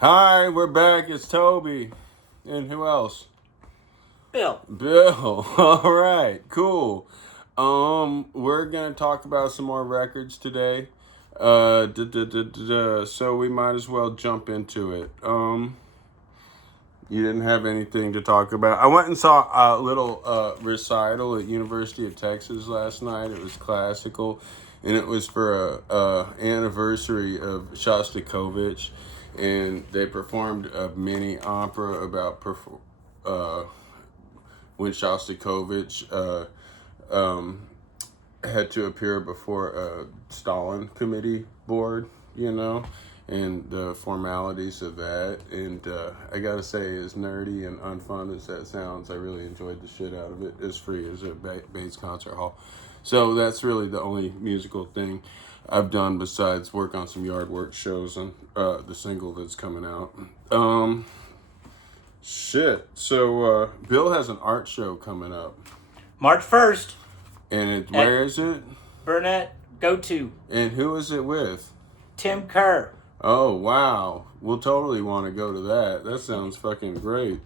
Hi, we're back. It's Toby. And who else? Bill. Bill. All right, cool. We're gonna talk about some more records today. So we might as well jump into it. You didn't have anything to talk about. I went and saw a little recital at University of Texas last night. It was classical, and it was for a anniversary of Shostakovich, and they performed a mini opera about when Shostakovich had to appear before a Stalin committee board, and the formalities of that. And I gotta say, as nerdy and unfun as that sounds, I really enjoyed the shit out of it. It's free as a Bates Concert Hall. So that's really the only musical thing I've done besides work on some yard work shows and the single that's coming out. So Bill has an art show coming up. March 1st. And where is it? Burnett Go-To. And who is it with? Tim Kerr. Oh, wow. We'll totally want to go to that. That sounds fucking great.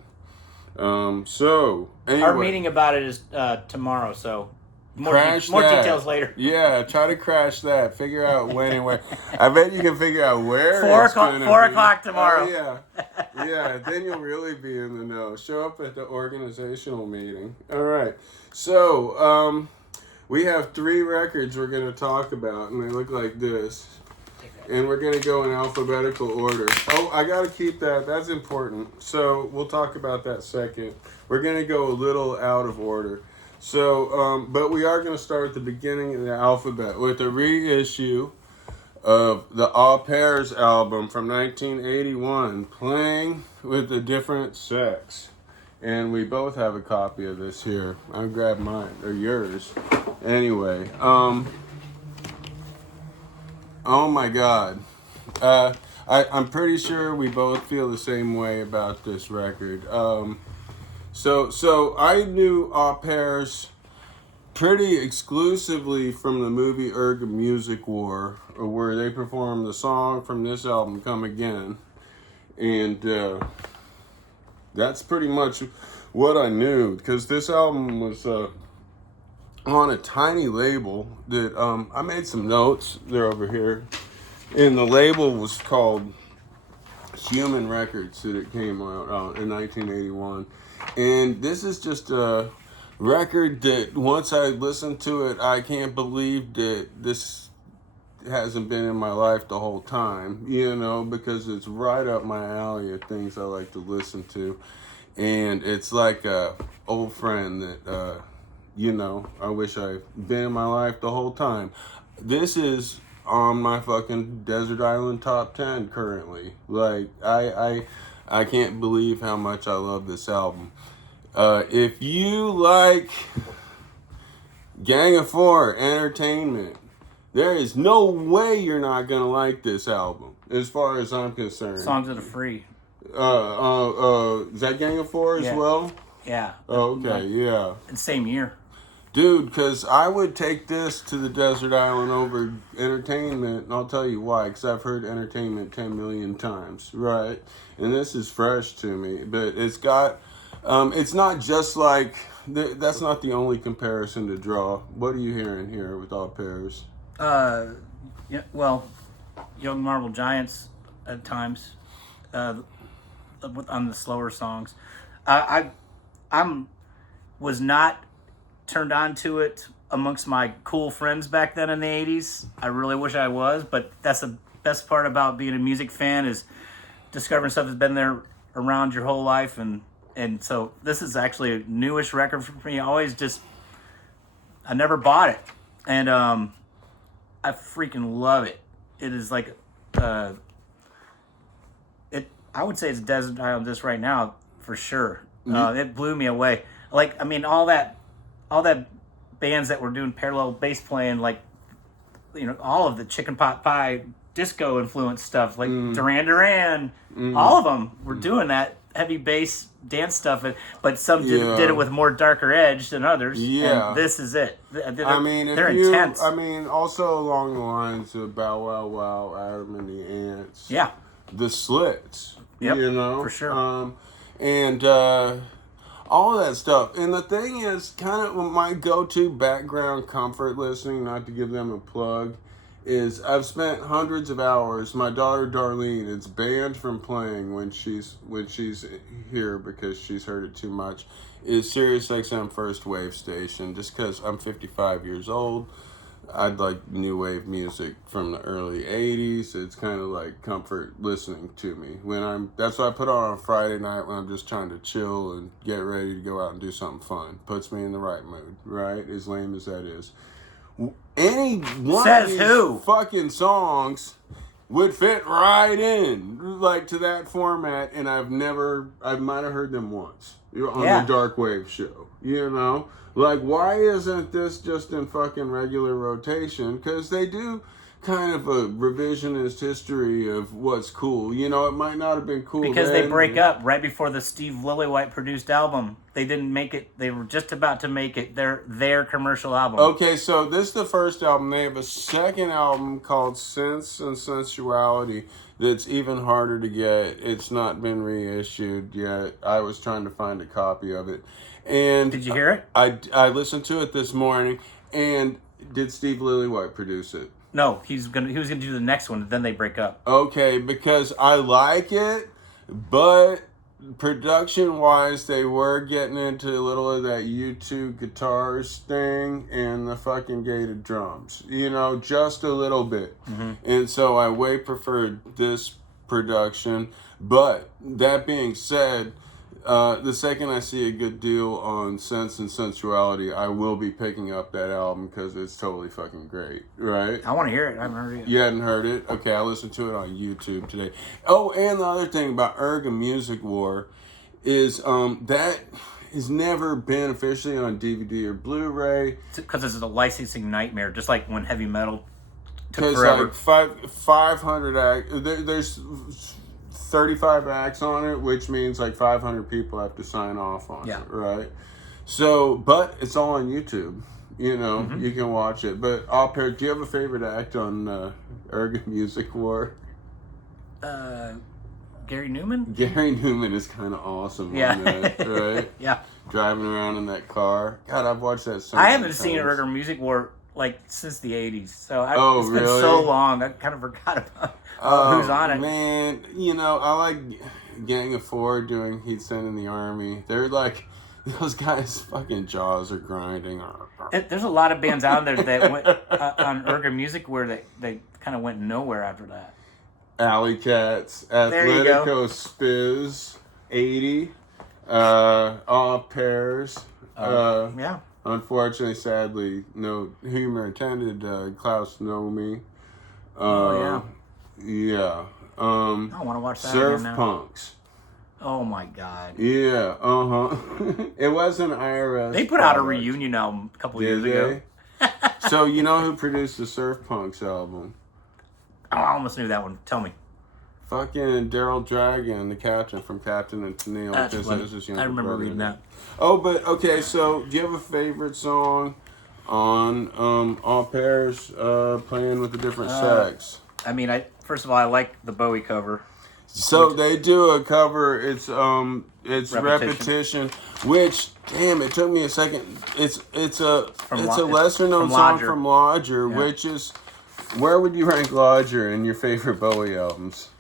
So, anyway. Our meeting about it is tomorrow, so more details later. Yeah, try to crash that. Figure out when and where. I bet you can figure out where. 4 o'clock tomorrow. Yeah, then you'll really be in the know. Show up at the organizational meeting. All right. So, we have 3 records we're going to talk about, and they look like this. And we're going to go in alphabetical order. Oh, I got to keep that. That's important. So we'll talk about that second. We're going to go a little out of order. So, but we are going to start at the beginning of the alphabet with a reissue of the Au Pairs album from 1981, Playing with a Different Sex. And we both have a copy of this here. I'll grab mine, or yours. Anyway, oh my God. I'm pretty sure we both feel the same way about this record. So I knew Au Pairs pretty exclusively from the movie Erg Music War, where they performed the song from this album, Come Again. And that's pretty much what I knew, because this album was on a tiny label that I made some notes. They're over here. And the label was called Human Records, that it came out in 1981. And this is just a record that once I listened to it, I can't believe that this hasn't been in my life the whole time, because it's right up my alley of things I like to listen to. And it's like a old friend that, I wish I'd been in my life the whole time. This is on my fucking Desert Island top 10 currently. Like, I can't believe how much I love this album. If you like Gang of 4 Entertainment, there is no way you're not gonna like this album, as far as I'm concerned. Songs that are free. Is that Gang of 4 as well? Yeah. Oh, okay, yeah. Same year. Dude, because I would take this to the Desert Island over Entertainment, and I'll tell you why, because I've heard Entertainment 10 million times, right? And this is fresh to me, but it's got, it's not just like, that's not the only comparison to draw. What are you hearing here with Au Pairs? Yeah, well, Young Marble Giants at times, on the slower songs. I'm was not turned on to it amongst my cool friends back then in the 80s. I really wish I was, but that's the best part about being a music fan, is discovering stuff that's been there around your whole life. And so this is actually a newish record for me. I never bought it. And I freaking love it. It is like, I would say it's Desert Island just right now, for sure. It blew me away. Like, I mean, all that bands that were doing parallel bass playing, like, all of the chicken pot pie disco influence stuff, like Duran Duran, all of them were doing that heavy bass dance stuff, but some did it with more darker edge than others. Yeah, and this is it. They're intense. Also along the lines of Bow Wow Wow, Adam and the Ants. Yeah, the Slits. Yep, you know, for sure. And all of that stuff. And the thing is, kind of my go-to background comfort listening, not to give them a plug, is I've spent hundreds of hours. My daughter Darlene is banned from playing when she's here because she's heard it too much. Is Sirius XM First Wave station, just because I'm 55 years old. I'd like new wave music from the early 80s. It's kind of like comfort listening to me. That's what I put on Friday night when I'm just trying to chill and get ready to go out and do something fun. Puts me in the right mood, right? As lame as that is. Any one of these fucking songs would fit right in, like, to that format, and I might have heard them once on the Dark Wave show, you know? Like, why isn't this just in fucking regular rotation? Because they do kind of a revisionist history of what's cool. You know, it might not have been cool because then. they break up right before the Steve Lillywhite produced album. They didn't make it. They were just about to make it their commercial album. Okay, so this is the first album. They have a second album called Sense and Sensuality that's even harder to get. It's not been reissued yet. I was trying to find a copy of it. And did you hear it? I listened to it this morning. And did Steve Lillywhite produce it? No, he was gonna do the next one. Then they break up. Okay, because I like it, but production wise, they were getting into a little of that U2 guitars thing and the fucking gated drums. You know, just a little bit. Mm-hmm. And so I way preferred this production. But that being said, the second I see a good deal on Sense and Sensuality, I will be picking up that album because it's totally fucking great, right? I want to hear it. I haven't heard it yet. You hadn't heard it? Okay, I listened to it on YouTube today. Oh, and the other thing about Erg and Music War is that has never been officially on DVD or Blu-ray. Because it's a licensing nightmare, just like when heavy metal took forever. Like 500 acts, there's 35 acts on it, which means like 500 people have to sign off on it, right? So, but it's all on YouTube. You know, you can watch it. But do you have a favorite act on Erg Music War? Gary Newman? Gary Newman is kind of awesome on that, right? Yeah. Driving around in that car. God, I've watched that so I many haven't times. seen Erg Music War like since the 80s. So it's really? been so long, I kind of forgot about who's on it. Man, you know, I like Gang of Four doing He'd Sent in the Army. They're like, those guys' fucking jaws are grinding. There's a lot of bands out there that went on Erg Music where they kind of went nowhere after that. Alley Cats, There you go. Athletico Spiz, 80, All Pairs. Yeah. Unfortunately, sadly, no humor intended. Klaus Nomi. Yeah. I want to watch that Surf again now. Punks. Oh my god. Yeah. It was an IRS. They put out a reunion album a couple years ago. So you know who produced the Surf Punks album? Oh, I almost knew that one. Tell me. Fucking Daryl Dragon, the captain from Captain and Tennille. That's funny. I remember reading that. Oh, but okay, so do you have a favorite song on All Pairs playing with the different sex? I mean, first of all, I like the Bowie cover. So they do a cover. It's Repetition, which damn, it took me a second. It's a lesser known song from Lodger, which is, where would you rank Lodger in your favorite Bowie albums?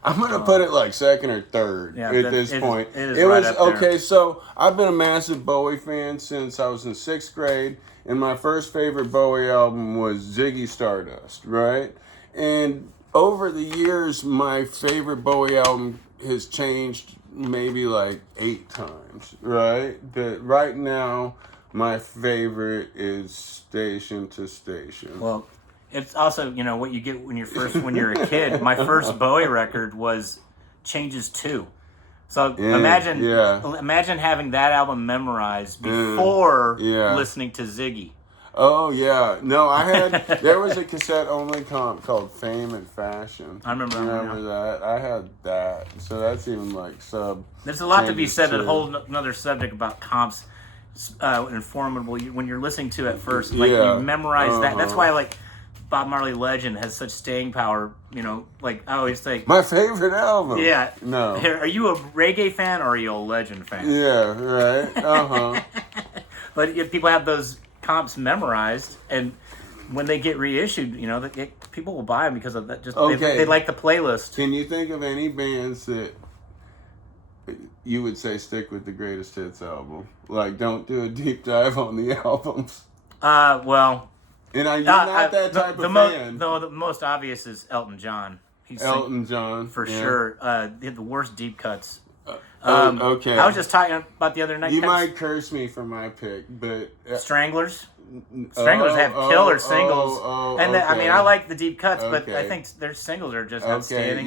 I'm gonna put it like second or third at this point. It was right up there. So I've been a massive Bowie fan since I was in 6th grade, and my first favorite Bowie album was Ziggy Stardust, right? And over the years, my favorite Bowie album has changed maybe like 8 times, right? But right now, my favorite is Station to Station. Well, it's also, you know, what you get when you're a kid. My first Bowie record was Changes 2. So imagine having that album memorized before listening to Ziggy. Oh, yeah. No, there was a cassette-only comp called Fame and Fashion. I remember that. I had that. So that's even like sub. There's a lot to be said, a whole another subject about comps, informable. When you're listening to it first, like you memorize that. That's why, like, Bob Marley Legend has such staying power. You know, like I always say, My favorite album. yeah. No. Are you a reggae fan or are you a Legend fan? Yeah, right. But if people have those comps memorized, and when they get reissued, you know, people will buy them because of that. Just they like the playlist. Can you think of any bands that you would say stick with the greatest hits album? Like, don't do a deep dive on the albums. Well, and you're not that type of fan. The most obvious is Elton John. Elton John for sure. They had the worst deep cuts. Okay. I was just talking about the other night. You might curse me for my pick, but Stranglers. Stranglers have killer singles, and okay. I mean, I like the deep cuts, but I think their singles are just outstanding.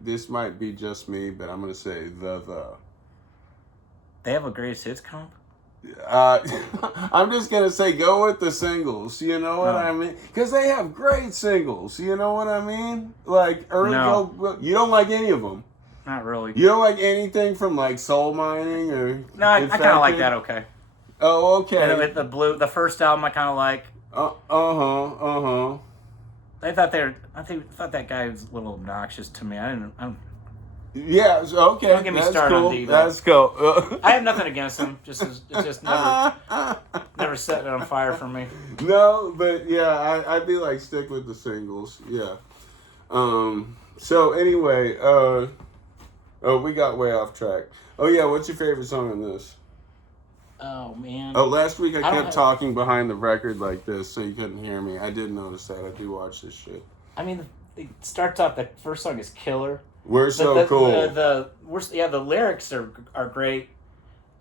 This might be just me, but I'm gonna say the. They have a greatest hits comp. I'm just gonna say go with the singles. You know what I mean? Because they have great singles. You know what I mean? Like you don't like any of them. Not really. You don't like anything from like Soul Mining or? No, I kind of like that. Okay. Oh, okay. And with the first album, I kind of like. I thought that guy was a little obnoxious to me. Yeah. Okay. Don't get me started on D. That's cool. I have nothing against him. It's just never set it on fire for me. No, but yeah, I'd be like stick with the singles. Yeah. So anyway, we got way off track. Oh yeah, what's your favorite song on this? Oh man. Oh, last week I kept talking behind the record like this, so you couldn't hear me. I did notice that. I do watch this shit. I mean, it starts off. The first song is killer. We're so cool. The lyrics are great.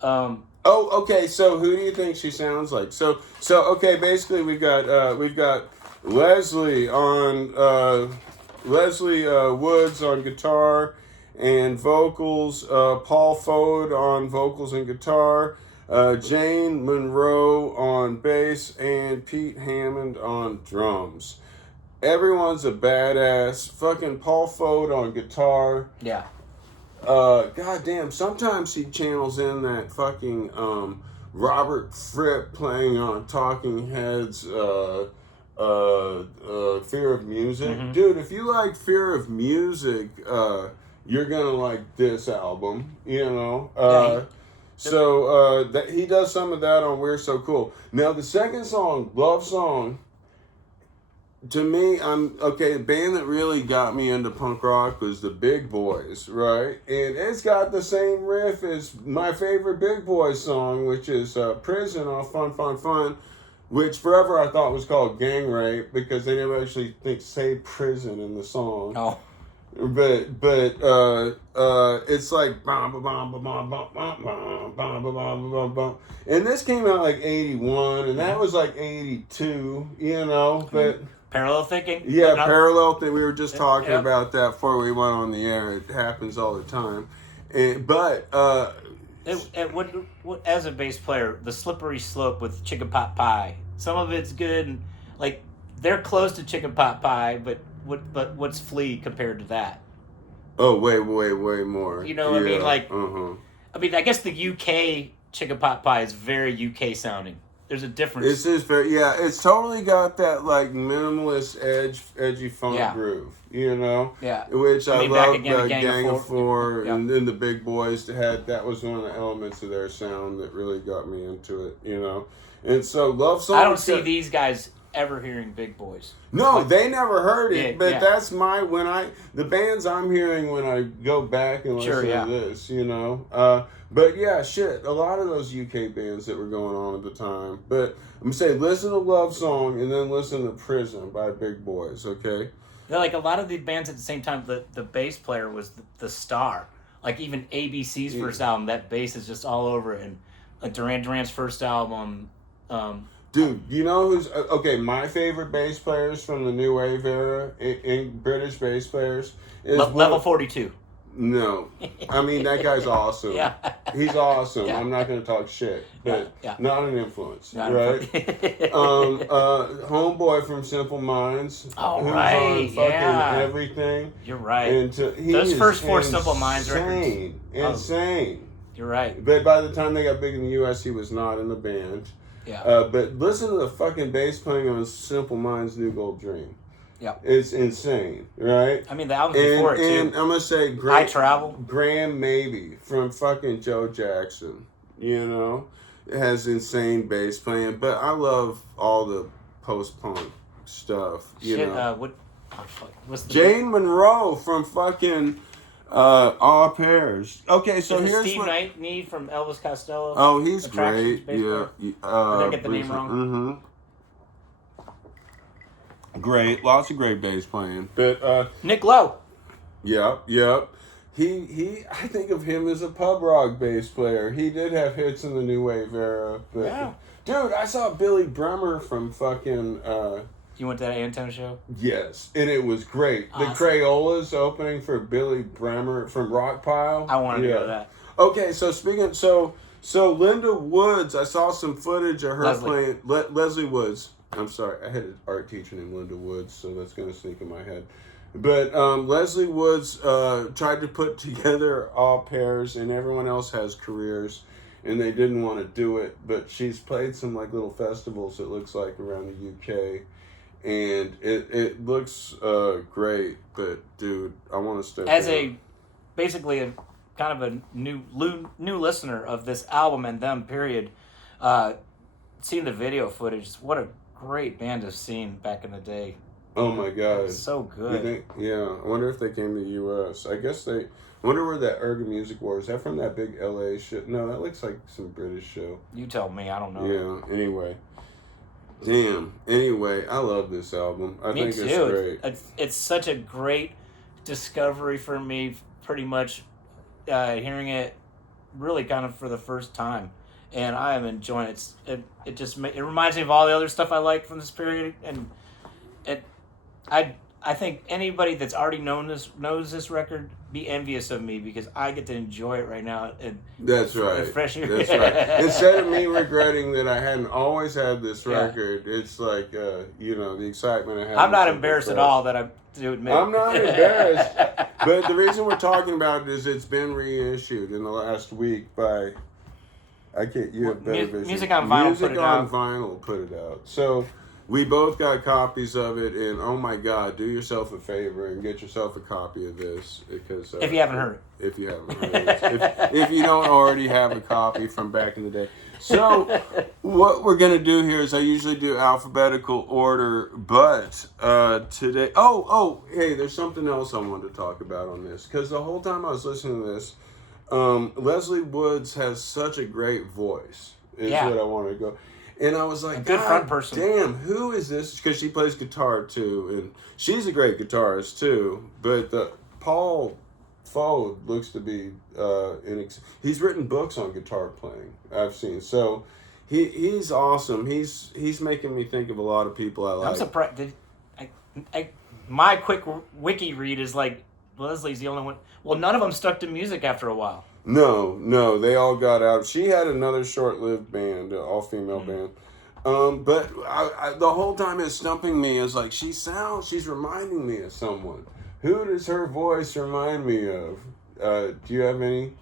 Okay. So who do you think she sounds like? So okay. Basically, we've got Leslie on Leslie Woods on guitar and vocals. Paul Fode on vocals and guitar. Jane Monroe on bass and Pete Hammond on drums. Everyone's a badass. Fucking Paul Fode on guitar. Yeah. Goddamn. Sometimes he channels in that fucking Robert Fripp playing on Talking Heads. Fear of Music. Mm-hmm. Dude, if you like Fear of Music, you're gonna like this album. You know. So that he does some of that on We're So Cool. Now the second song, Love Song, to me, the band that really got me into punk rock was the Big Boys, right? And it's got the same riff as my favorite Big Boys song, which is Prison off Fun Fun Fun, which forever I thought was called Gang Rape because they never actually say prison in the song. Oh. But it's like bum bum bum bum bum bum bum bum bum bum bum, and this came out like 81, and that was like 82, you know. But parallel thinking. Yeah, parallel thing. We were just talking about that before we went on the air. It happens all the time, but as a bass player, the slippery slope with Chicken Pot Pie. Some of it's good, and like they're close to Chicken Pot Pie, but what's Flea compared to that? Oh, way more. You know what I mean? Like, I mean, I guess the UK Chicken Pot Pie is very UK sounding. There's a difference. It's just it's totally got that like minimalist edgy funk groove, you know? Yeah. Which I love. Gang of Four, yeah. And then the Big Boys that was one of the elements of their sound that really got me into it, you know? And so Love Song. I don't see these guys ever hearing Big Boys. No, they never heard it, but that's the bands I'm hearing when I go back and listen to this, you know. But yeah, shit, a lot of those UK bands that were going on at the time. But I'm saying listen to Love Song and then listen to Prison by Big Boys, okay? Yeah, like a lot of the bands at the same time, the bass player was the star. Like even ABC's first album, that bass is just all over it. And like Duran Duran's first album. Dude, you know who's... Okay, my favorite bass players from the New Wave era, in British bass players... is Level 42. No. I mean, that guy's awesome. Yeah. He's awesome. Yeah. I'm not going to talk shit. But not an influence, not right? Homeboy from Simple Minds. Oh, who's right. on fucking everything. You're right. And those first four Simple Minds records. Insane. You're right. But by the time they got big in the U.S., he was not in the band. Yeah. But listen to the fucking bass playing on Simple Minds' New Gold Dream. Yeah. It's insane, right? I mean, the album before it, too. And I'm going to say I Travel. Graham Maybe from fucking Joe Jackson, you know? It has insane bass playing, but I love all the post-punk stuff, you know? What's the Jane Monroe from fucking All Pairs. Okay, so Is it here's Steve what... Knight from Elvis Costello. Oh, he's Attractions great. Yeah. Did I get the name wrong? Great. Lots of great bass playing. But Nick Lowe. Yep. He I think of him as a pub rock bass player. He did have hits in the new wave era. But, Yeah. Dude, I saw Billy Bremer from fucking You went to that Antone show? yes, and it was great. Awesome. The Crayolas opening for Billy Bremer from Rockpile. I wanted to go to that. Okay, so so Linda Woods, I saw some footage of her playing Leslie Woods. I'm sorry, I had an art teacher named Linda Woods, so that's gonna sneak in my head. But Leslie Woods tried to put together All Pairs, and everyone else has careers, and they didn't want to do it. But she's played some like little festivals. It looks like around the UK, and it looks great. But dude, I want to step As in. basically a kind of a new listener of this album and them period, seeing the video footage, what a great band to have seen back in the day. Oh my god, so good. I wonder if they came to the U.S. I guess they. I wonder where that Erga Music War is. That from that big L.A. shit? No, that looks like some British show. You tell me. I don't know. Yeah. Anyway. Damn. Anyway, I love this album. I think too. It's great. It's such a great discovery for me. Pretty much hearing it really kind of for the first time, and I am enjoying it. It just it reminds me of all the other stuff I like from this period, and I think anybody that's already knows this record be envious of me because I get to enjoy it right now. And That's right. Fresh air. That's right. Instead of me regretting that I hadn't always had this record, it's like the excitement I have. I'm not embarrassed at all that I do admit. I'm not embarrassed, but the reason we're talking about it is it's been reissued in the last week by. I can't. You have better vision. Music on Vinyl. Music on Vinyl put it out. So. We both got copies of it, and oh my god, do yourself a favor and get yourself a copy of this because if you haven't heard it. If you haven't heard it, if you don't already have a copy from back in the day. So, what we're gonna do here is I usually do alphabetical order, but today, hey, there's something else I wanted to talk about on this because the whole time I was listening to this, Leslie Woods has such a great voice. Is what I wanted to go. And I was like, a good front person. Damn, who is this? Because she plays guitar too, and she's a great guitarist too. But Paul Fode looks to be he's written books on guitar playing. I've seen so he's awesome. He's making me think of a lot of people I like. I'm surprised. My quick wiki read is like Leslie's the only one. Well, none of them stuck to music after a while. No, they all got out. She had another short-lived band, an all-female band. But the whole time it's stumping me is like, she's reminding me of someone. Who does her voice remind me of? Do you have any?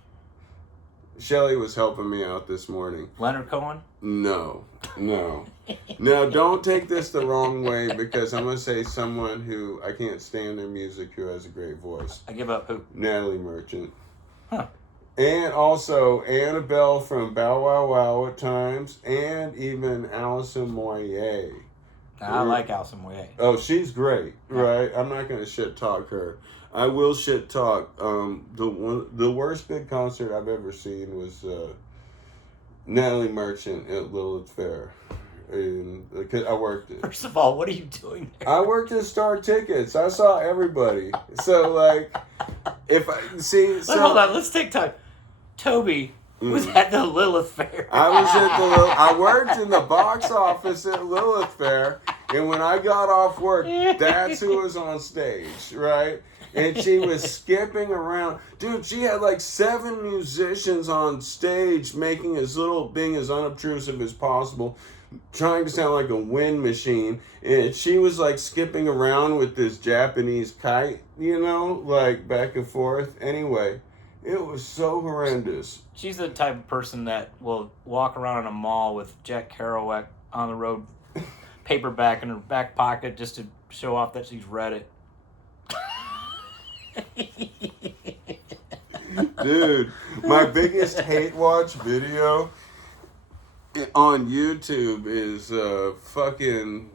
Shelly was helping me out this morning. Leonard Cohen? No. Now, don't take this the wrong way because I'm going to say someone who I can't stand their music who has a great voice. I give up. Who? Natalie Merchant. Huh. And also Annabelle from Bow Wow Wow at times, and even Alison Moyet. I like Alison Moyet. Oh, she's great, right? I'm not going to shit talk her. I will shit talk. The worst big concert I've ever seen was Natalie Merchant at Lilith Fair. And I worked it. First of all, what are you doing there? I worked at Star Tickets. I saw everybody. So like, if I see, hold on. Let's take time. Toby was at the Lilith Fair. I worked in the box office at Lilith Fair, and when I got off work, that's who was on stage, right? And she was skipping around. Dude, she had like 7 musicians on stage being as unobtrusive as possible, trying to sound like a wind machine. And she was like skipping around with this Japanese kite, like back and forth. Anyway, It was so horrendous. She's the type of person that will walk around in a mall with Jack Kerouac on the road paperback in her back pocket just to show off that she's read it. Dude, my biggest hate watch video on YouTube is fucking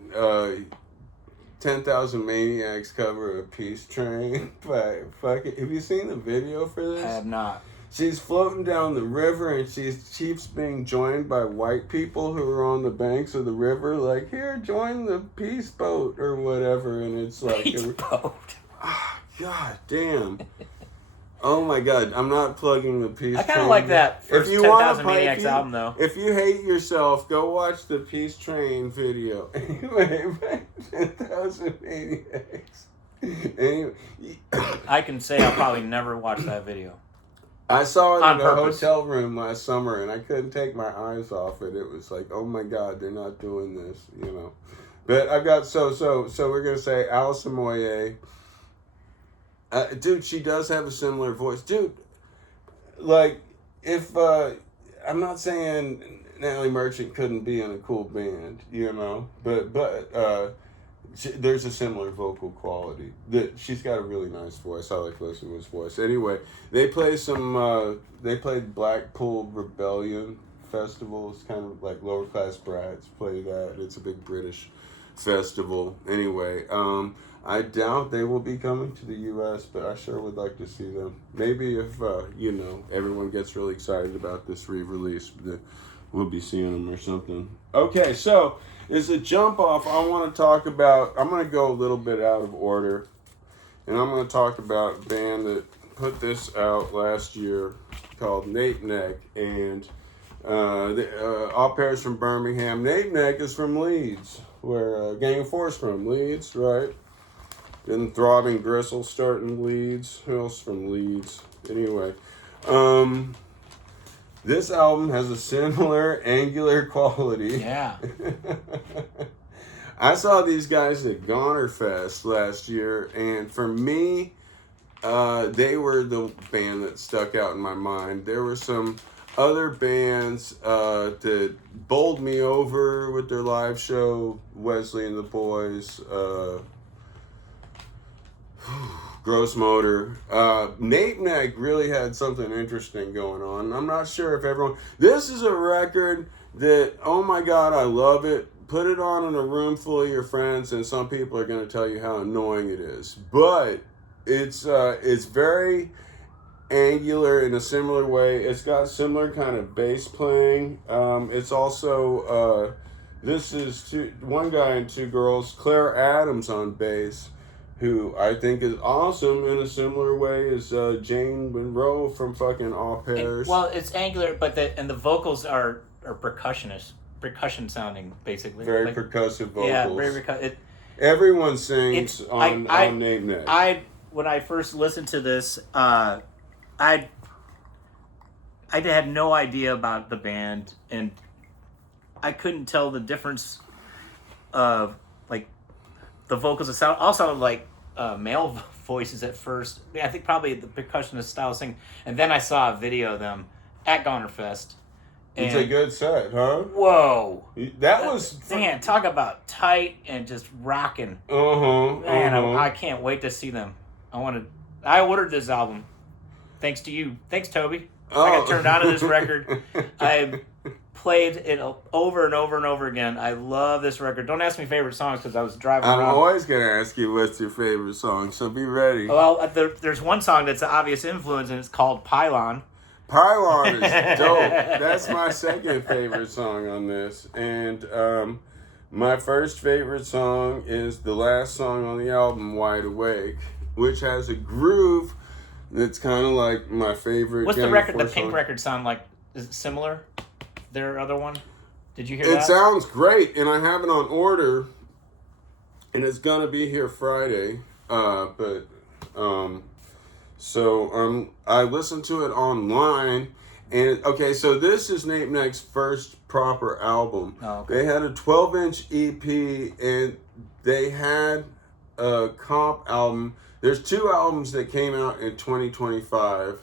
10,000 Maniacs cover of Peace Train. But fucking, have you seen the video for this? I have not. She's floating down the river and she keeps being joined by white people who are on the banks of the river, like, here, join the peace boat or whatever. And it's like, Peace boat. Ah, God damn. Oh my God, I'm not plugging the Peace I kind Train. of like that first 10,000 Maniacs if album, though. If you hate yourself, go watch the Peace Train video. Anyway, 10,000 Maniacs. Anyway, I can say I'll probably never watch that video. I saw it On in a purpose. hotel room last summer, and I couldn't take my eyes off it. It was like, oh my God, they're not doing this, you know. But I've got, so we're going to say Alison Moyet. Dude, she does have a similar voice. Dude, like, if, I'm not saying Natalie Merchant couldn't be in a cool band, you know, but there's a similar vocal quality. That she's got a really nice voice. I like listening to his voice. Anyway, they played Blackpool Rebellion Festival. It's kind of like Lower Class Brats play that. It's a big British festival. Anyway, I doubt they will be coming to the U.S., but I sure would like to see them. Maybe if, everyone gets really excited about this re-release, we'll be seeing them or something. Okay, so as a jump off, I want to talk about, I'm going to go a little bit out of order, and I'm going to talk about a band that put this out last year called Nape Neck, and all pairs from Birmingham. Nape Neck is from Leeds, where Gang of Four's from. Leeds, right? Didn't Throbbing Gristle start in Leeds? Who else from Leeds? Anyway, this album has a similar angular quality. Yeah. I saw these guys at Goner Fest last year, and for me, they were the band that stuck out in my mind. There were some other bands that bowled me over with their live show, Wesley and the Boys, Gross Motor. Nape Neck really had something interesting going on. I'm not sure if everyone... This is a record that, oh my God, I love it. Put it on in a room full of your friends and some people are going to tell you how annoying it is. But it's very angular in a similar way. It's got similar kind of bass playing. It's also... this is one guy and two girls. Claire Adams on bass, who I think is awesome in a similar way as Jane Monroe from fucking All Pairs. Well, it's angular, but the vocals are percussion sounding, basically. Very percussive vocals. Yeah, very percussive. Everyone sings on Nape Neck. When I first listened to this, I had no idea about the band, and I couldn't tell the difference of, like, the vocals. All sounded like male voices at first. I think probably the percussionist style sing. And then I saw a video of them at Goner Fest. It's a good set, huh? Whoa. That was... Man, talk about tight and just rocking. Man, I can't wait to see them. I ordered this album. Thanks to you. Thanks, Toby. I got turned on to this record. I played it over and over and over again. I love this record. Don't ask me favorite songs because I was driving around. I'm always going to ask you what's your favorite song, so be ready. Well, there's one song that's an obvious influence, and it's called Pylon. Pylon is dope. That's my second favorite song on this. And my first favorite song is the last song on the album, Wide Awake, which has a groove that's kind of like my favorite. What's the record, the Pink record sound like? Is it similar? Their other one? Did you hear that? It sounds great, and I have it on order, and it's going to be here Friday. So I listened to it online, and okay, so this is Nape Neck's first proper album. Oh, okay. They had a 12-inch EP, and they had a comp album. There's two albums that came out in 2025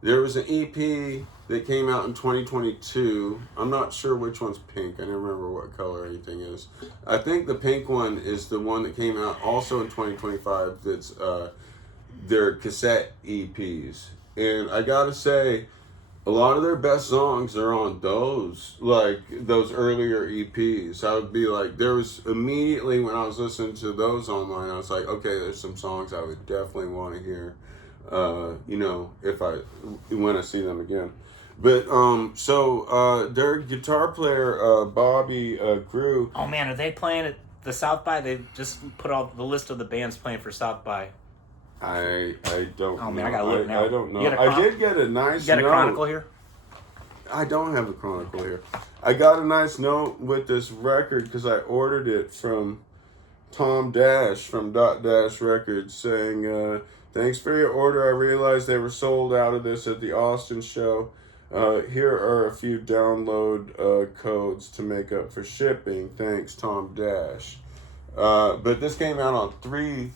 There was an EP that came out in 2022. I'm not sure which one's pink. I don't remember what color anything is. I think the pink one is the one that came out also in 2025. That's their cassette EPs. And I gotta say, a lot of their best songs are on those, like those earlier EPs. I would be like, there was immediately when I was listening to those online, I was like, okay, there's some songs I would definitely want to hear, when I see them again. But their guitar player, Bobby Grew. Oh man, are they playing at the South by? They just put all the list of the bands playing for South by. I don't know. Oh man, I gotta look now. I don't know. I did get a nice You got a note. chronicle here? I don't have a chronicle here. I got a nice note with this record because I ordered it from Tom Dash from Dot Dash Records saying, thanks for your order. I realized they were sold out of this at the Austin show. Here are a few download codes to make up for shipping. Thanks, Tom Dash. But this came out on 3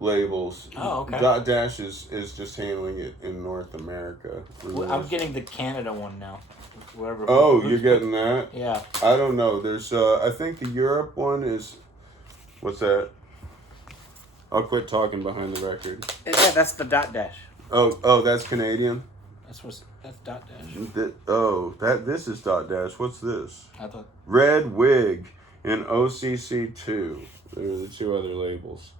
labels. Oh, okay. Dot Dash is just handling it in North America. Well, I'm getting the Canada one now. Whatever. Oh, you're getting that? Yeah. I don't know. There's I think the Europe one is, what's that? I'll quit talking behind the record. Yeah, that's the Dot Dash. Oh, that's Canadian. That's Dot Dash. This is Dot Dash. What's this? I thought Red Wig and OCC2. They're the 2 other labels.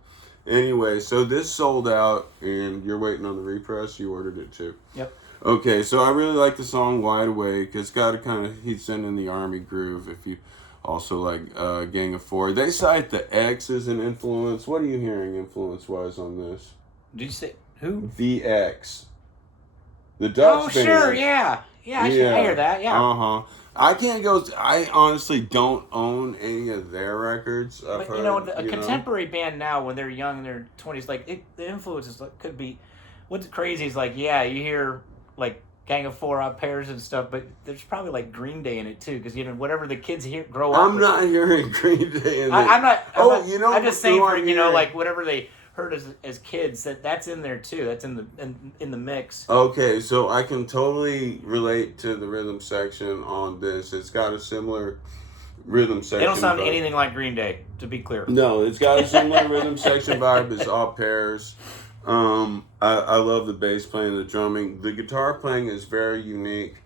Anyway, so this sold out, and you're waiting on the repress. You ordered it too. Yep. Okay, so I really like the song Wide Awake. It's got a kind of he's in the Army groove. If you also like Gang of Four, they cite the X as an influence. What are you hearing influence-wise on this? Did you say who? The X. The Dutch band. Sure, yeah. I hear that, yeah. Uh-huh. I can't go... I honestly don't own any of their records. But, a contemporary band now, when they're young in their 20s, the influences could be... What's crazy is, you hear, Gang of Four Out Pairs and stuff, but there's probably, Green Day in it, too, because, whatever the kids grow up I'm not hearing Green Day in it. I'm just saying, whatever they heard as kids, that's in there too. That's in the mix. Okay, so I can totally relate to the rhythm section on this. It's got a similar rhythm section. They don't sound anything like Green Day, to be clear. No, it's got a similar rhythm section vibe as All Pairs. I love the bass playing, the drumming. The guitar playing is very unique.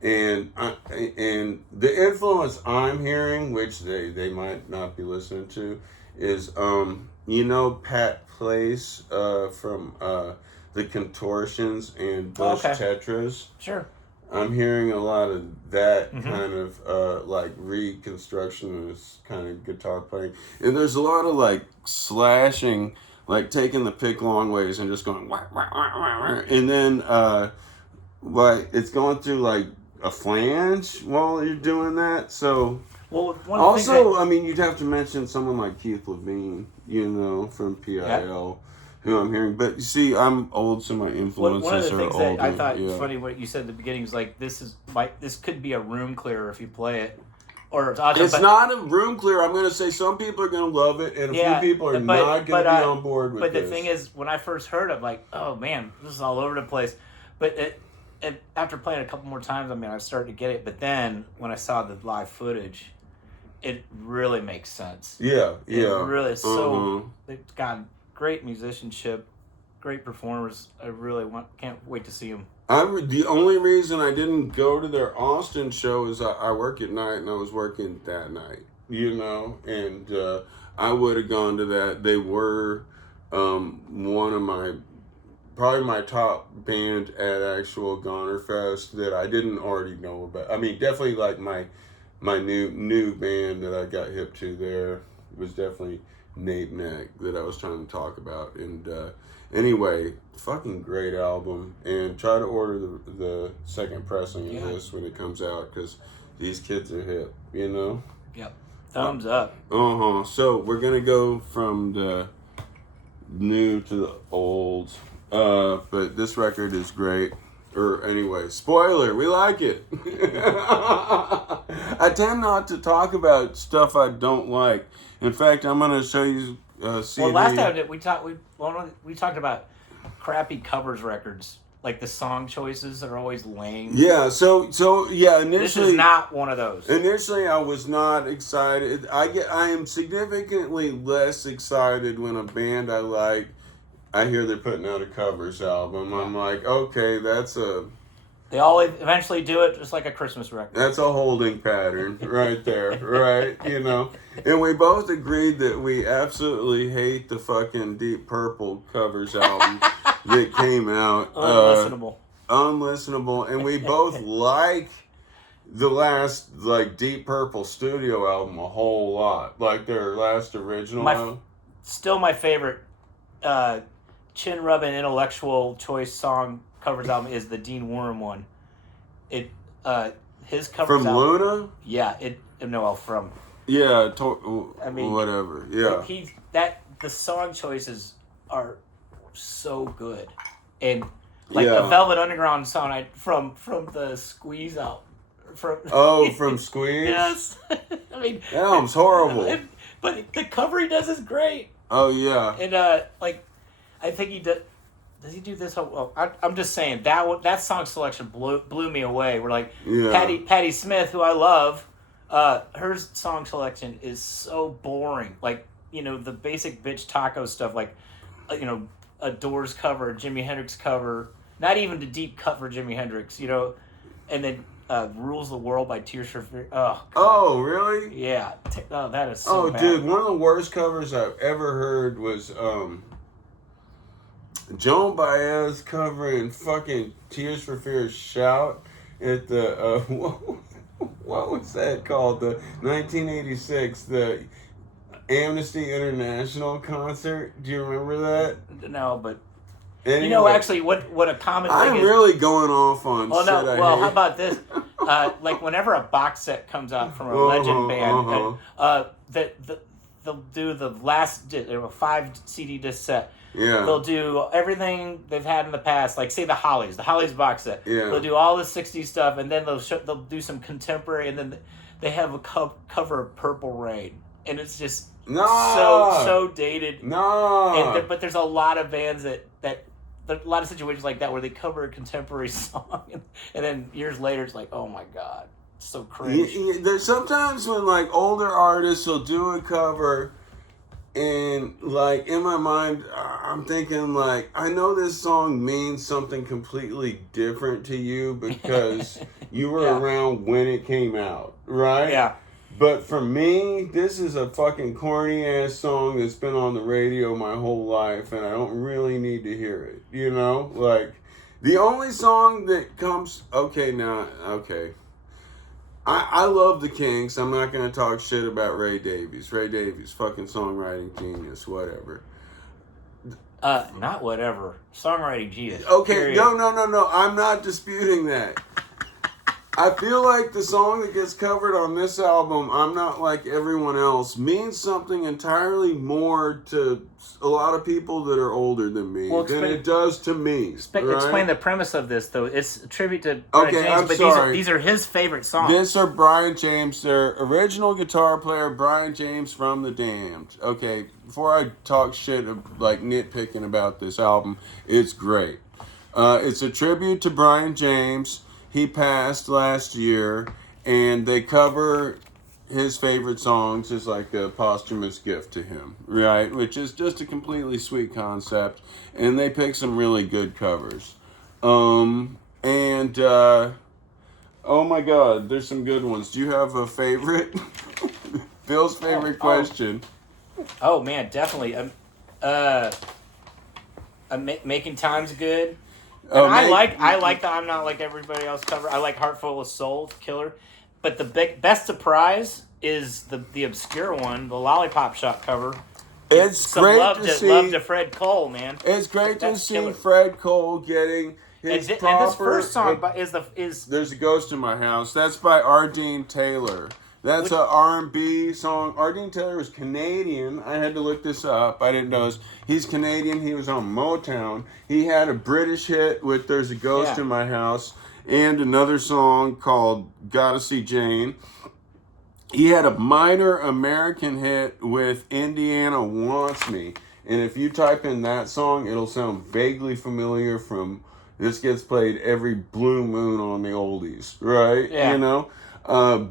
And the influence I'm hearing, which they might not be listening to, is Pat Place from the Contortions and Bush Tetras. Sure. I'm hearing a lot of that kind of reconstructionist kind of guitar playing, and there's a lot of slashing, taking the pick long ways and just going wah, wah, wah, wah, wah. And then it's going through a flange while you're doing that. So you'd have to mention someone like Keith Levine, from PIL, who I'm hearing. But you see, I'm old, so my influences one of the are things older. that I thought was funny what you said at the beginning is this could be a room clearer if you play it. Or it's not a room clear. I'm going to say some people are going to love it, and a few people are not going to be on board with it. But this. the thing is, when I first heard it, oh man, this is all over the place. But after playing it a couple more times, I started to get it. But then when I saw the live footage, it really makes sense. Yeah. It really is it's got great musicianship, great performers. I really can't wait to see them. The only reason I didn't go to their Austin show is I work at night, and I was working that night, and I would have gone to that. They were one of probably my top band at actual Goner Fest that I didn't already know about. Definitely my new band that I got hip to there was definitely Nape Neck that I was trying to talk about. And anyway, fucking great album. And try to order the second pressing of this when it comes out, because these kids are hip, Yep. Thumbs up. So we're going to go from the new to the old. But this record is great. Anyway, spoiler, we like it. I tend not to talk about stuff I don't like. In fact, I'm going to show you CD. Well, last time we talked about crappy covers records like the song choices are always lame. Yeah, so yeah, initially This is not one of those. Initially, I was not excited. I am significantly less excited when a band I like, I hear they're putting out a covers album. I'm like, okay, They all eventually do it just like a Christmas record. that's a holding pattern right there, right? You know, and we both agreed that we absolutely hate the fucking Deep Purple covers album that came out. Unlistenable, and we both like the last Deep Purple studio album a whole lot, like their last original album. Still my favorite chin rubbing intellectual choice song covers album is the Dean Worm one. His covers from album, Luna. Yeah, from. Yeah, I mean, whatever. Yeah, the song choices are so good, and like the Velvet Underground song from the Squeeze out. From Squeeze. Yes, I mean that album's horrible. But the cover he does is great. Oh yeah, and I think he does. Does he do this? Well, I'm just saying that song selection blew me away. We're like Patti Smith, who I love. Her song selection is so boring. Like the basic bitch taco stuff. Like a Doors cover, Jimi Hendrix cover. Not even the deep cut for Jimi Hendrix. And then Rules the World by Tears for Fears. Oh, God. Oh, really? Yeah. That is so bad. Dude, one of the worst covers I've ever heard was Joan Baez covering fucking Tears for Fears Shout at the, what was that called? The 1986, the Amnesty International concert. Do you remember that? No, but... Anyway, actually, what a common thing I'm is... really going off on well, shit no, I well, hate. how about this? Like, whenever a box set comes out from a legend band, they'll do the last 5 CD disc set. Yeah. They'll do everything they've had in the past, like, say, the Hollies box set. Yeah. They'll do all the 60s stuff, and then they'll do some contemporary, and then they have a cover of Purple Rain. And it's just so dated. No. But there's a lot of bands that there's a lot of situations like that where they cover a contemporary song and then years later it's like, oh my God, it's so cringe. There's sometimes when like older artists will do a cover and like in my mind I'm thinking like, I know this song means something completely different to you because you were around when it came out, right? Yeah. But for me, this is a fucking corny ass song that's been on the radio my whole life, and I don't really need to hear it. Like the only song that comes. Okay. I love the Kinks. I'm not gonna talk shit about Ray Davies. Ray Davies, fucking songwriting genius, whatever. Not whatever. Songwriting genius. Okay, period. No. I'm not disputing that. I feel like the song that gets covered on this album, I'm Not Like Everyone Else, means something entirely more to a lot of people that are older than me than it does to me. Explain the premise of this, though. It's a tribute to Brian James, I'm but sorry. These are his favorite songs. These are Brian James, their original guitar player, Brian James from The Damned. Okay, before I talk shit, like nitpicking about this album, it's great. It's a tribute to Brian James. He passed last year, and they cover his favorite songs as like a posthumous gift to him, right? Which is just a completely sweet concept, and they pick some really good covers. Oh my God, there's some good ones. Do you have a favorite? Bill's favorite question. Oh man, definitely. Making Time's good. I like the I'm Not Like Everybody Else cover. I like Heart Full of Soul, killer. But the best surprise is the obscure one, the Lollipop Shop cover. It's great to see. Love to Fred Cole, man. It's great to see Fred Cole getting his proper. And this first song is There's a Ghost in My House. That's by Ardeen Taylor. That's an R&B song. Ardeen Taylor is Canadian. I had to look this up. I didn't know this. He's Canadian. He was on Motown. He had a British hit with There's a Ghost in My House and another song called Gotta See Jane. He had a minor American hit with Indiana Wants Me. And if you type in that song, it'll sound vaguely familiar from This gets played every blue moon on the oldies, right? Yeah. You know? And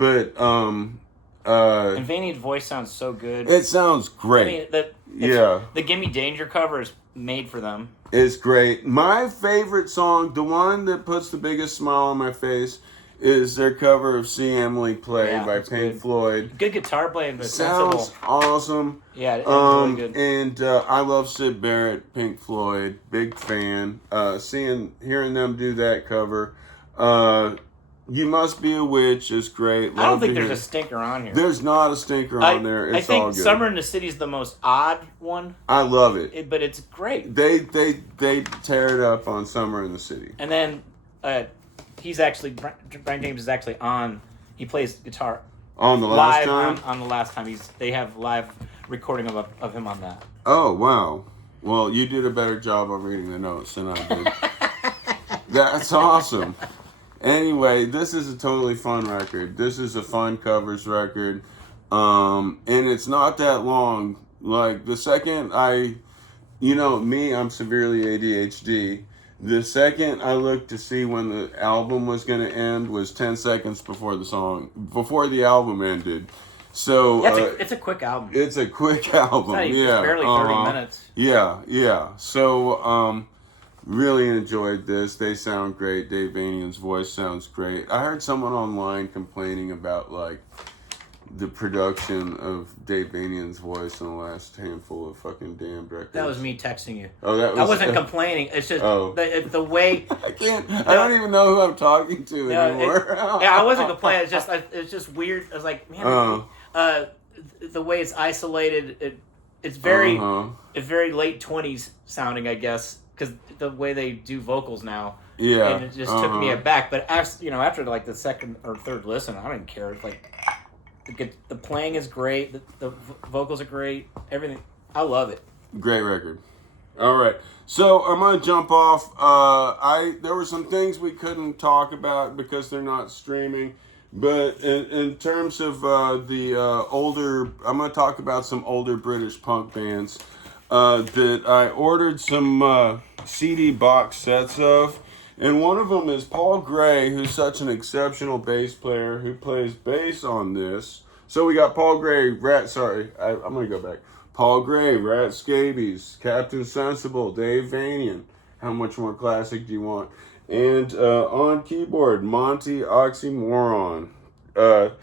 Vanian's voice sounds so good. It sounds great. The Gimme Danger cover is made for them. It's great. My favorite song, the one that puts the biggest smile on my face, is their cover of See Emily Play by Pink Floyd. Good guitar playing, but sounds sensible. Awesome. Yeah, it's really good. And I love Syd Barrett, Pink Floyd, big fan. Hearing them do that cover. You Must Be a Witch is great. I don't think there's a stinker on here. There's not a stinker on there. It's all good. I think Summer in the City is the most odd one. I love it. But it's great. They tear it up on Summer in the City. And then Brian James is actually on. He plays guitar on the last time. On the last time, they have live recording of him on that. Oh wow! Well, you did a better job of reading the notes than I did. That's awesome. Anyway, this is a totally fun record. This is a fun covers record, and it's not that long. Like the second I'm severely ADHD. The second I looked to see when the album was going to end was 10 seconds before the album ended. So it's a quick album. It's a quick album. It's barely 30 minutes. Yeah. So really enjoyed this. They sound great. Dave Vanian's voice sounds great. I heard someone online complaining about like the production of Dave Vanian's voice in the last handful of fucking damn records. That was me texting you. Oh, I wasn't complaining. It's just the way. I don't even know who I'm talking to anymore. I wasn't complaining. It's just weird. I was like, man, the way it's isolated. It's very late 20s sounding, I guess, because the way they do vocals now. Yeah. And it just took me aback. But after like the second or third listen, I didn't care. It's like. The playing is great. The vocals are great. Everything. I love it. Great record. All right. So I'm going to jump off. There were some things we couldn't talk about because they're not streaming. But in terms of the older, I'm going to talk about some older British punk bands that I ordered some CD box sets of. And one of them is Paul Gray, who's such an exceptional bass player who plays bass on this. So we got Paul Gray, I'm going to go back. Paul Gray, Rat Scabies, Captain Sensible, Dave Vanian. How much more classic do you want? And on keyboard, Monty Oxymoron.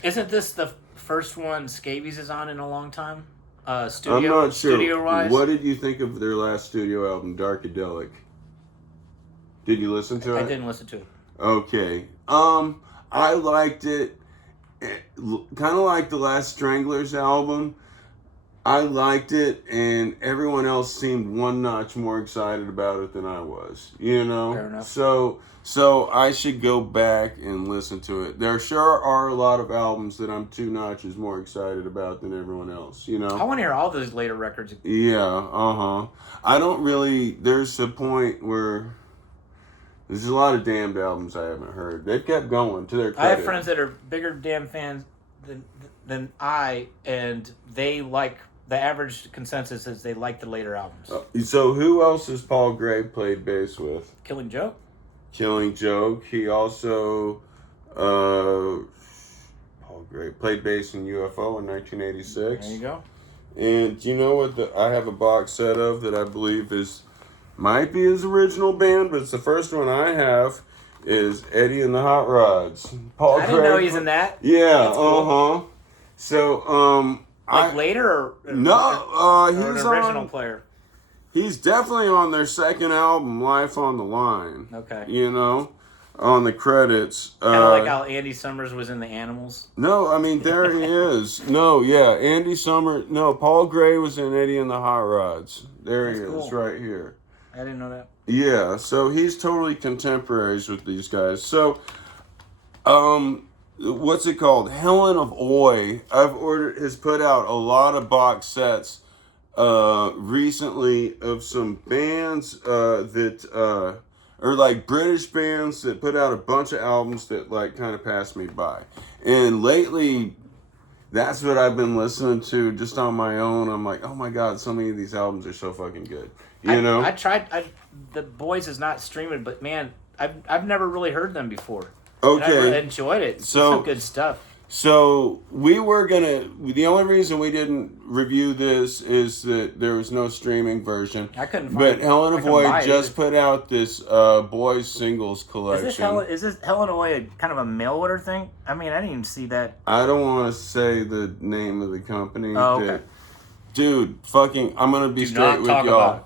Isn't this the first one Scabies is on in a long time? I'm not sure. Studio-wise? What did you think of their last studio album, Darkadelic? Did you listen to it? I didn't listen to it. Okay. I liked it. Kind of like the last Stranglers album. I liked it, and everyone else seemed one notch more excited about it than I was. Fair enough. So I should go back and listen to it. There sure are a lot of albums that I'm two notches more excited about than everyone else, I want to hear all those later records. Yeah, I don't really, there's a point where there's a lot of damned albums I haven't heard. They've kept going to their credit. I have friends that are bigger damn fans than I, and they like, the average consensus is they like the later albums. So who else has Paul Gray played bass with? Killing Joke. Killing Joke. He also, Paul Gray, played bass in UFO in 1986. There you go. And do you know what I have a box set of that I believe might be his original band, but it's the first one I have, is Eddie and the Hot Rods. Paul Gray. I didn't know he's in that. Yeah, cool. So, later or he's an original player? He's definitely on their second album, Life on the Line. Okay. On the credits. Kind of like how Andy Summers was in the Animals. No, I mean, there he is. No, yeah, Andy Summers. No, Paul Gray was in Eddie and the Hot Rods. There he is, right here. I didn't know that. Yeah, so he's totally contemporaries with these guys. So, what's it called? Helen of Oi. Has put out a lot of box sets recently of some bands that are like British bands that put out a bunch of albums that like kind of passed me by. And lately, that's what I've been listening to just on my own. I'm like, oh my God, so many of these albums are so fucking good. I tried. the Boys is not streaming, but man, I've never really heard them before. Okay. And I really enjoyed it. It's some good stuff. So we were gonna. The only reason we didn't review this is that there was no streaming version. I couldn't find But it. Helen I of couldn't buy Void it just either. put out this boys singles collection. Is this Helen Away kind of a mail order thing? I mean, I didn't even see that. I don't want to say the name of the company. Oh, okay. Dude, fucking, I'm gonna be Do straight not with talk y'all. about it.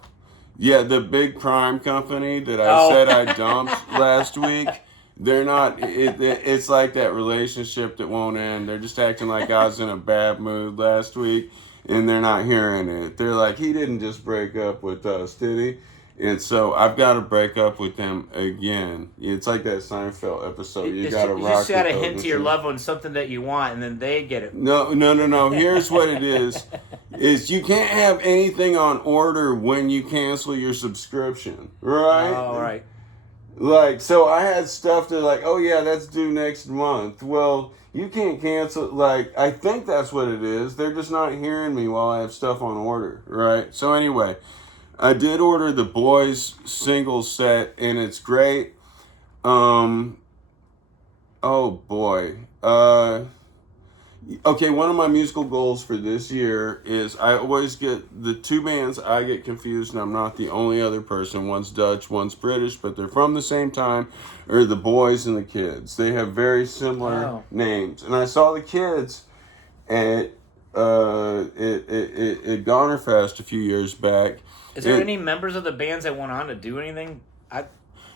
Yeah, the big crime company that I Oh. said I dumped last week. They're not. It's like that relationship that won't end. They're just acting like I was in a bad mood last week, and they're not hearing it. They're like, he didn't just break up with us, did he? And so I've got to break up with them again. It's like that Seinfeld episode. You got to rock. You just got to the hint to your loved ones something that you want, and then they get it. No. Here's what it is you can't have anything on order when you cancel your subscription, right? Oh, right. Like, so I had stuff that like, oh yeah, that's due next month. Well, you can't cancel. Like, I think that's what it is. They're just not hearing me while I have stuff on order, right? So anyway, I did order the Boys single set, and it's great. Oh boy. Okay, one of my musical goals for this year is I always get the two bands I get confused, and I'm not the only other person. One's Dutch, one's British, but they're from the same time, are the Boys and the Kids. They have very similar names. And I saw the Kids at Gonerfest a few years back. Is there any members of the bands that went on to do anything?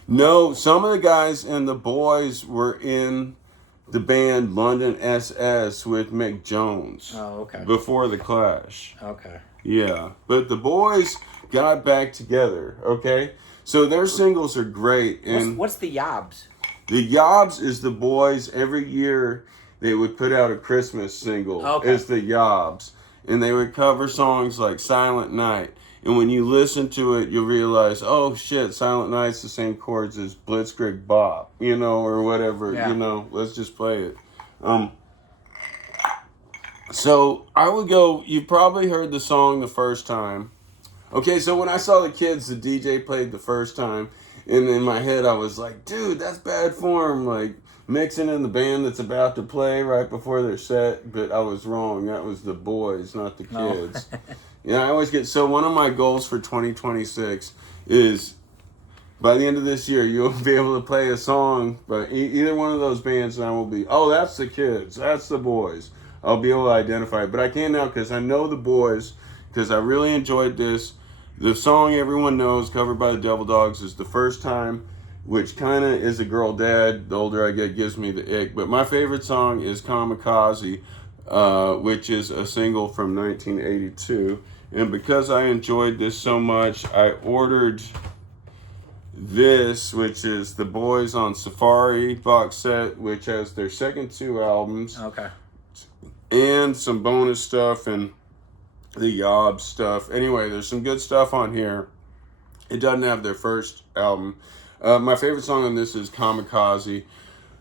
No, some of the guys in the Boys were in the band London SS with Mick Jones. Oh, okay. Before the Clash. Okay. Yeah. But the Boys got back together, okay? So their singles are great. And What's the Yobs? the Yobs is the Boys. Every year they would put out a Christmas single as the Yobs. And they would cover songs like Silent Night. And when you listen to it, you'll realize, oh shit, Silent Night's the same chords as Blitzkrieg Bop, or whatever, let's just play it. So I would go, you probably heard the song the first time. Okay, so when I saw the Kids, the DJ played the first time, and in my head I was like, dude, that's bad form, like mixing in the band that's about to play right before their set, but I was wrong. That was the Boys, not the Kids. Yeah, I always get... So one of my goals for 2026 is by the end of this year, you'll be able to play a song by either one of those bands, and I will be, oh, that's the Kids, that's the Boys. I'll be able to identify it. But I can now because I know the Boys, because I really enjoyed this. The song everyone knows, covered by the Devil Dogs, is The First Time, which kind of is a girl dad. The older I get, gives me the ick. But my favorite song is Kamikaze, which is a single from 1982. And because I enjoyed this so much, I ordered this, which is the Boys on Safari box set, which has their second two albums. Okay. And some bonus stuff and the Yob stuff. Anyway, there's some good stuff on here. It doesn't have their first album. My favorite song on this is Kamikaze.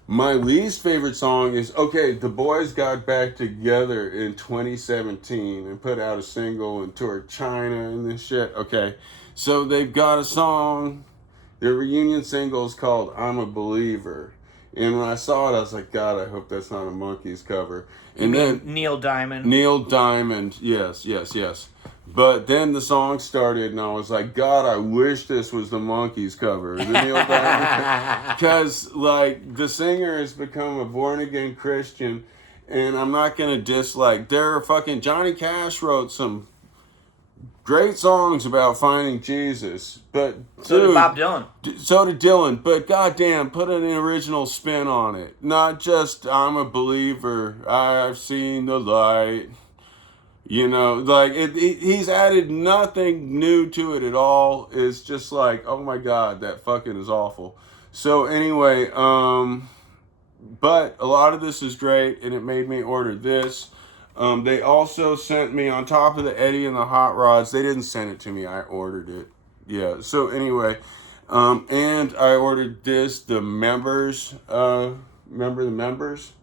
My least favorite song is, the Boys got back together in 2017 and put out a single and toured China and this shit. Okay, so they've got a song, their reunion single is called I'm a Believer. And when I saw it, I was like, God, I hope that's not a Monkees cover. And then Neil Diamond. Neil Diamond, yes. But then the song started, and I was like, God, I wish this was the Monkees cover. The Neil Diamond. Because, like, the singer has become a born-again Christian, and I'm not going to dislike. Johnny Cash wrote some great songs about finding Jesus. But, So did Bob Dylan. So did Dylan. But, goddamn, put an original spin on it. Not just, I'm a believer, I've seen the light. He's added nothing new to it at all. It's just like, oh my God, that fucking is awful. So anyway, but a lot of this is great, and it made me order this. They also sent me, on top of the Eddie and the Hot Rods, they didn't send it to me, I ordered it. Yeah, so anyway, and I ordered this, the Members, remember the Members?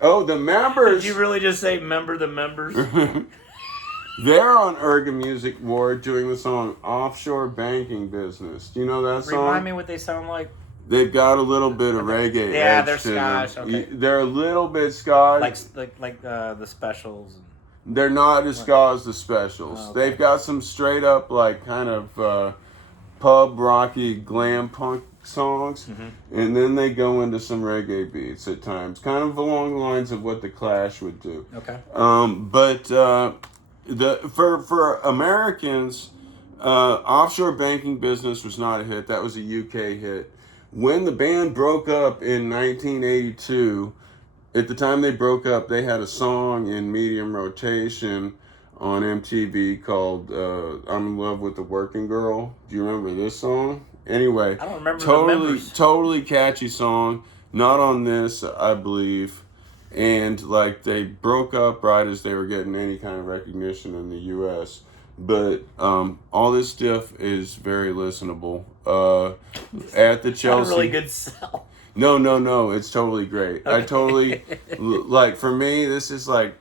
Oh, the Members. Did you really just say member the members? They're on Erga Music War doing the song Offshore Banking Business. Do you know that song? Remind me what they sound like. They've got a little bit of reggae Yeah, edge they're to them. Scotch. Okay. They're a little bit Scotch. Like the Specials. They're not as ska as the Specials. Oh, okay. They've got some straight up like kind of pub rocky glam punk songs, and then they go into some reggae beats at times, kind of along the lines of what the Clash would do. Okay. For Americans, Offshore Banking Business was not a hit. That was a UK hit. When the band broke up in 1982, at the time they broke up, they had a song in medium rotation on MTV called "I'm in Love with the Working Girl." Do you remember this song? Anyway, I don't remember the members. Totally catchy song. Not on this, I believe. And like they broke up right as they were getting any kind of recognition in the U.S. But all this stuff is very listenable. At the Chelsea, Not a really good sell. No, it's totally great. Okay. I totally like. For me, this is like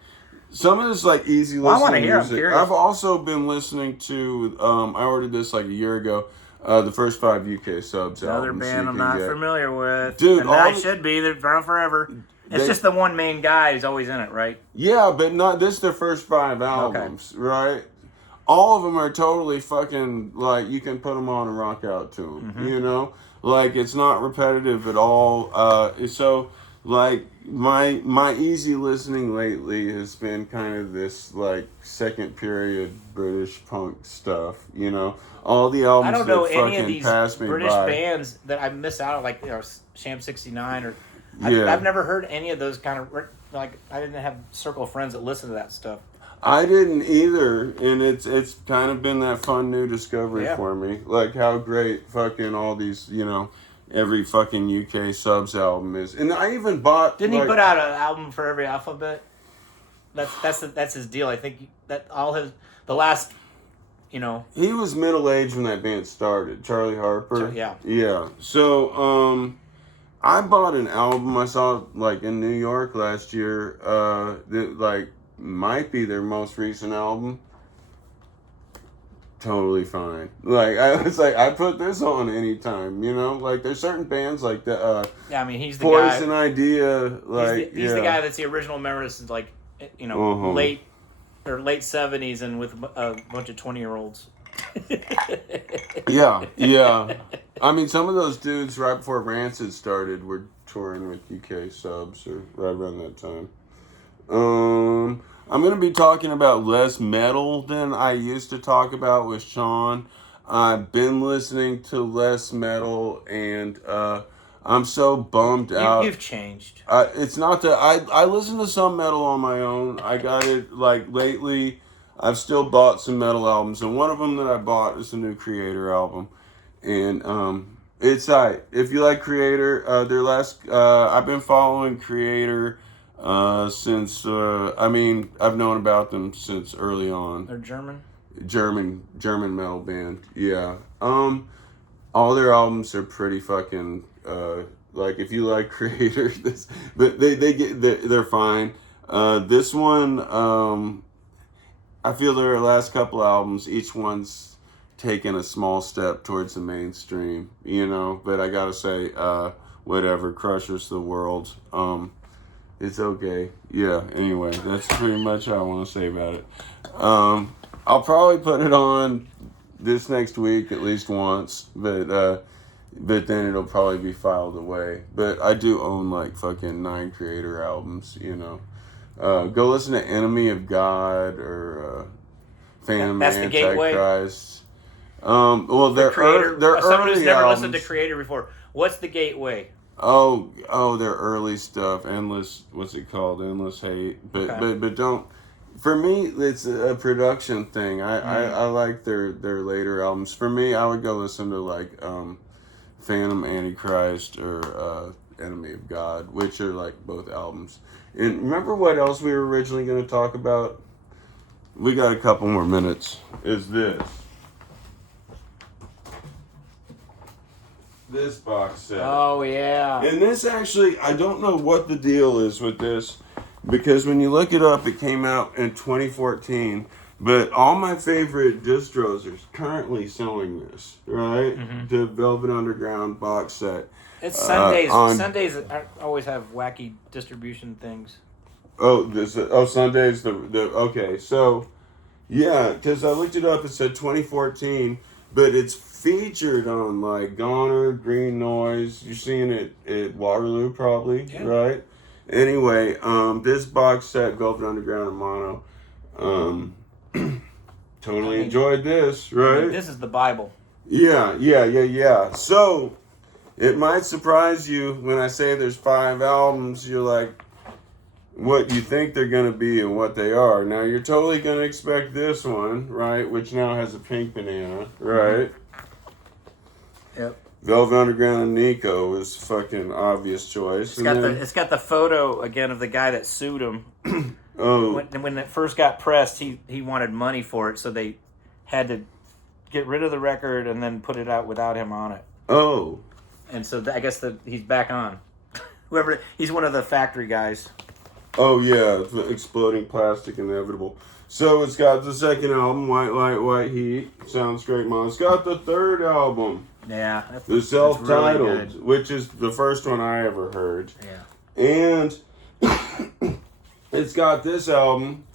some of this like easy listening I want to hear. music. I'm curious. I've also been lining to. I ordered this like a year ago. The first 5 UK subs. Another albums band you I'm can not get. familiar with. Dude, and all I the- should be. They're around forever. It's just the one main guy who's always in it, right? Yeah, but not this. Their first 5 albums, right? All of them are totally fucking like you can put them on and rock out to them. You know, like it's not repetitive at all. So like my easy listening lately has been kind of this like second period British punk stuff. You know, all the albums I don't know that any of fucking these passed me British by. bands that I miss out on, like Sham 69 or. Yeah. I've never heard any of those kind of like. I didn't have a circle of friends that listen to that stuff. I didn't either, and it's kind of been that fun new discovery for me. Like how great fucking all these, you know, every fucking UK subs album is. And I even bought. Didn't he put out an album for every alphabet? That's his deal. I think that all the last, you know. He was middle aged when that band started. Charlie Harper. Yeah. Yeah. So I bought an album I saw like in New York last year. That like might be their most recent album. Totally fine. Like I was like, I put this on anytime, you know. Like there's certain bands like the Yeah, I mean he's the Poison guy. Idea. Like He's the guy that's the original member. This is like, you know, late 70s and with a bunch of 20-year-olds. Yeah. I mean, some of those dudes right before Rancid started were touring with UK subs, or right around that time. I'm going to be talking about less metal than I used to talk about with Sean. I've been listening to less metal, and I'm so bummed out. You've changed. It's not that I listen to some metal on my own. I got it like lately. I've still bought some metal albums, and one of them that I bought is the new Creator album, and it's tight. If you like Creator, their last I've been following Creator since I mean I've known about them since early on. They're German. German metal band. Yeah. All their albums are pretty fucking like if you like Creator, but they're fine. This one I feel their last couple albums, each one's taken a small step towards the mainstream, you know, but I gotta say, whatever, Crushers the World, it's okay. Yeah, anyway, that's pretty much all I want to say about it. I'll probably put it on this next week at least once, but then it'll probably be filed away. But I do own like fucking 9 Creator albums, you know. Go listen to Enemy of God or Phantom Antichrist. Well, they're Creator. Someone who's never albums. listened to Creator before. What's the gateway? Oh, their early stuff. Endless. What's it called? Endless Hate. But don't. For me, it's a production thing. I like their later albums. For me, I would go listen to like Phantom Antichrist or Enemy of God, which are like both albums. And remember what else we were originally going to talk about? We got a couple more minutes. Is this box set? Oh yeah. And this actually, I don't know what the deal is with this, because when you look it up, it came out in 2014. But all my favorite distros are currently selling this, right? The Velvet Underground box set. It's Sundays. Sundays always have wacky distribution things. Sunday's the okay. So, yeah, because I looked it up. It said 2014, but it's featured on like Goner, Green Noise. You're seeing it at Waterloo, probably, right? Anyway, this box set, Velvet Underground and mono. Totally enjoyed this, right? This is the Bible. Yeah. So, it might surprise you when I say there's 5 albums. You're like, what you think they're going to be and what they are. Now, you're totally going to expect this one, right? Which now has a pink banana, right? Yep. Velvet Underground and Nico is fucking obvious choice. It's got the photo again of the guy that sued him. Oh. When it first got pressed, he wanted money for it, so they had to get rid of the record and then put it out without him on it. Oh. And so I guess he's back on. He's one of the factory guys. Oh yeah, the Exploding Plastic Inevitable. So it's got the second album, White Light, White Heat. Sounds great, Mom. It's got the third album. Yeah. The self-titled, really which is the first one I ever heard. Yeah. And it's got this album,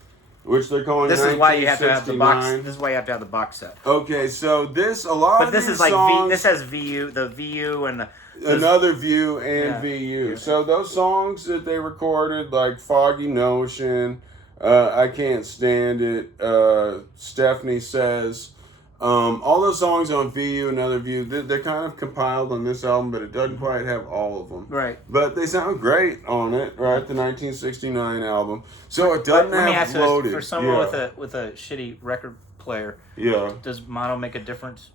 which they're calling This is why you have to have the box. 1969. This is why you have to have the box set. Okay, so a lot But of this these is like songs, this has VU, the VU, and another View and Yeah. VU. Yeah. So those songs that they recorded, like Foggy Notion, I Can't Stand It, Stephanie Says, all those songs on VU and Other View, they're kind of compiled on this album, but it doesn't quite have all of them. right. But they sound great on it, right? The 1969 album. So it doesn't Let me have ask you loaded. this, for someone yeah. with a shitty record player, Yeah. does mono make a difference?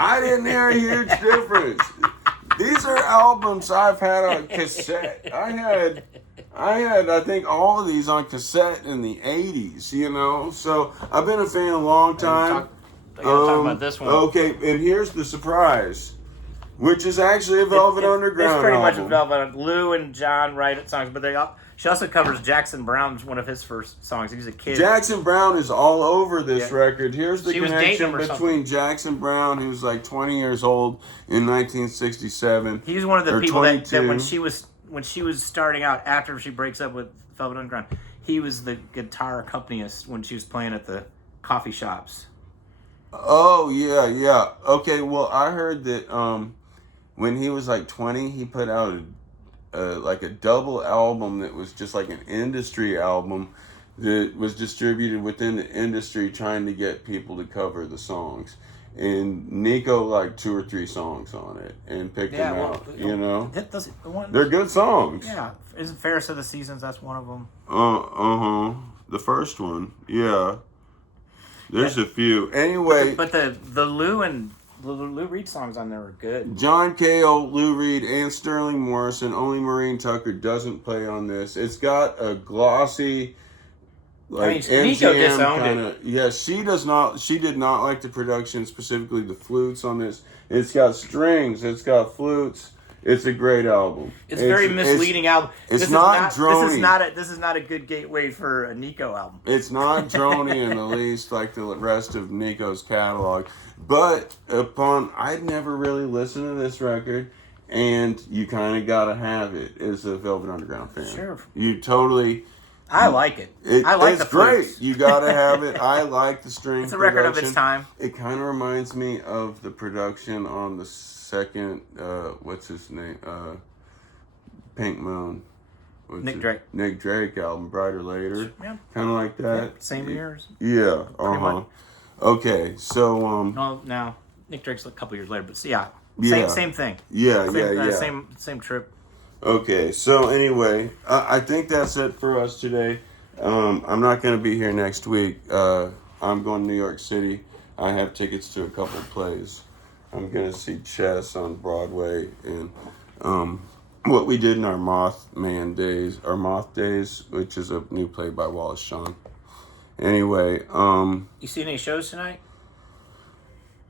I didn't hear a huge difference. These are albums I've had on cassette. I had, I think, all of these on cassette in the 80s, you know? So I've been a fan a long time. I gotta talk about this one. Okay, and here's the surprise, which is actually a Velvet Underground It's pretty album. much Velvet. Lou and John write songs, but she also covers Jackson Brown's one of his first songs. He was a kid. Jackson Brown is all over this record. Here's the She was dating connection him or between Jackson Brown, who's like 20 years old in 1967. He was one of the or people that 22. when she was starting out after she breaks up with Velvet Underground, he was the guitar accompanist when she was playing at the coffee shops. Oh, yeah. Okay, well, I heard that when he was like 20, he put out like a double album that was just like an industry album that was distributed within the industry trying to get people to cover the songs. And Nico liked 2 or 3 songs on it and picked them out, you know? They're good songs. Yeah. Isn't Ferris of the Seasons, that's one of them? The first one, yeah. There's a few. Anyway. But the Lou and the Lou Reed songs on there are good. John Cale, Lou Reed, and Sterling Morrison. Only Maureen Tucker doesn't play on this. It's got a glossy, like Nico MGM disowned kind of. Yeah, she does not. She did not like the production, specifically the flutes on this. It's got strings. It's got flutes. It's a great album. It's very misleading album. It's not droney. This is not a good gateway for a Nico album. It's not droney in the least like the rest of Nico's catalog. But I'd never really listened to this record, and you kind of got to have it as a Velvet Underground fan. Sure. You totally... I like it. I like it's the flutes. great. You got to have it. I like the string It's a record of its time. It kind of reminds me of the production on the second, what's his name? Pink Moon. Nick Drake. Nick Drake album, Brighter Later. Yeah. Kind of like that. Yeah, same years. Yeah. much. Okay, so Well, now Nick Drake's a couple years later, but yeah. Yeah. Same thing. Yeah. Same trip. Okay, so anyway, I think that's it for us today. I'm not going to be here next week. I'm going to New York City. I have tickets to a couple plays. I'm going to see Chess on Broadway and what we did in our Moth Days, which is a new play by Wallace Shawn. Anyway, You see any shows tonight?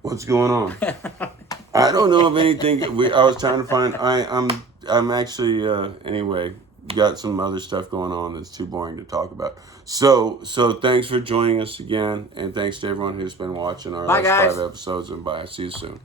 what's going on? I don't know of anything. I was trying to find. I'm actually anyway. got some other stuff going on that's too boring to talk about. So thanks for joining us again, and thanks to everyone who's been watching our Bye, last guys. 5 episodes. And bye. See you soon.